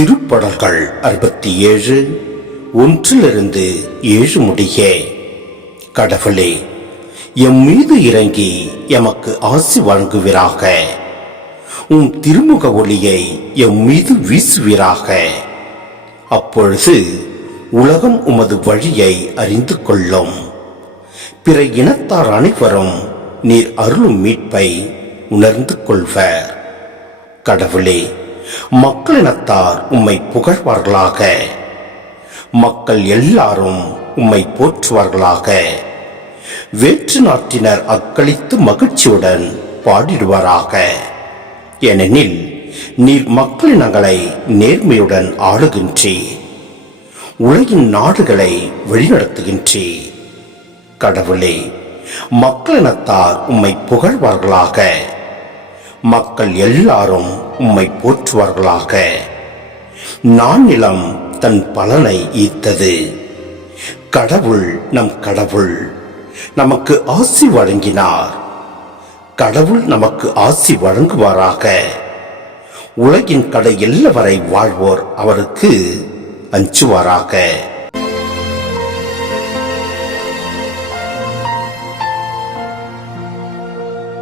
திருப்படல்கள் 67 1-7 முடிய. கடவுளே, எம் மீது இறங்கி எமக்கு ஆசி வழங்குவீராக. உம் திருமுக ஒளியை எம் மீது வீசுவீராக. அப்பொழுது உலகம் உமது வழியை அறிந்து கொள்ளும். பிற இனத்தார் அனைவரும் நீர் அருளும் மீட்பை உணர்ந்து கொள்வர். கடவுளே, மக்களினத்தார் உம்மை புகழ்வார்களாக. மக்கள் எல்லாரும் உம்மை போற்றுவார்களாக. வேற்று நாட்டினர் அக்களித்து மகிழ்ச்சியுடன் பாடிடுவாராக. ஏனெனில் நீர் மக்களினங்களை நேர்மையுடன் ஆளுகின்றீர். உலகின் நாடுகளை வழிநடத்துகின்றீர். கடவுளே, மக்களினத்தார் உம்மை புகழ்வார்களாக. மக்கள் எல்லாரும் உம்மை போற்றுவார்களாக. நானிலம் தன் பலனை ஈர்த்தது. கடவுள் நம் கடவுள் நமக்கு ஆசி வழங்கினார். கடவுள் நமக்கு ஆசி வழங்குவாராக. உலகின் கடை எல்லை வரை வாழ்வோர் அவருக்கு அஞ்சுவாராக.